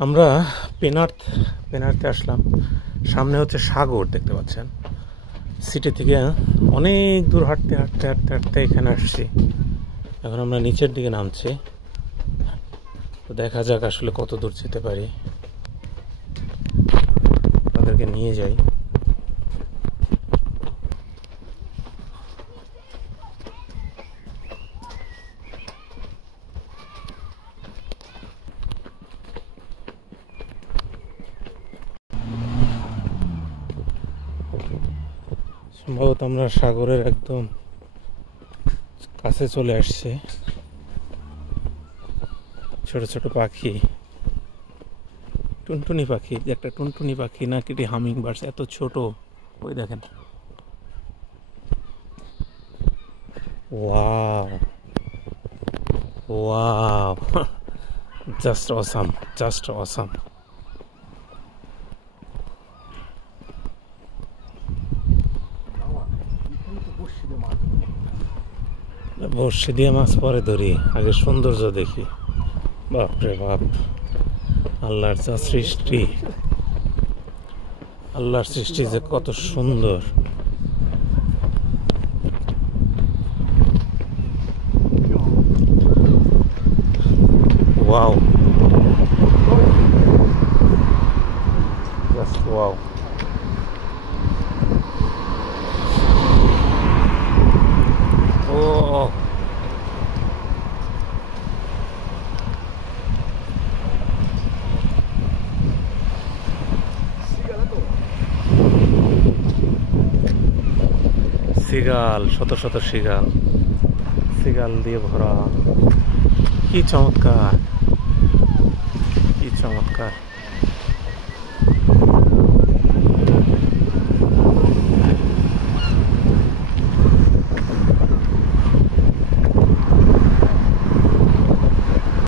আমরা পেনার্থে আসলাম। সামনে হচ্ছে সাগর, দেখতে পাচ্ছেন। সিটি থেকে অনেক দূর হাঁটতে হাঁটতে হাঁটতে হাঁটতে এখানে আসছি। এখন আমরা নিচের দিকে নামছি, তো দেখা যাক আসলে কত দূর যেতে পারি। আপনাদেরকে নিয়ে যাই। সম্ভবত আমরা সাগরের একদম কাছে চলে আসছে। ছোট ছোট পাখি, টুনটুনি পাখি, যে একটা টুনটুনি পাখি না কি হামিং বার্ডস, এত ছোট। ওই দেখেন, wow wow, just awesome, just awesome. বর্ষি দিয়ে মাছ পরে ধরি, আগে সৌন্দর্য দেখি। বাপরে বাপ, আল্লাহর যা সৃষ্টি, আল্লাহর সৃষ্টি যে কত সুন্দর। Wow, just wow. ও সিগাল, শত শত সিগাল, সিগাল দিয়ে ভরা। কি চমৎকার, কি চমৎকার।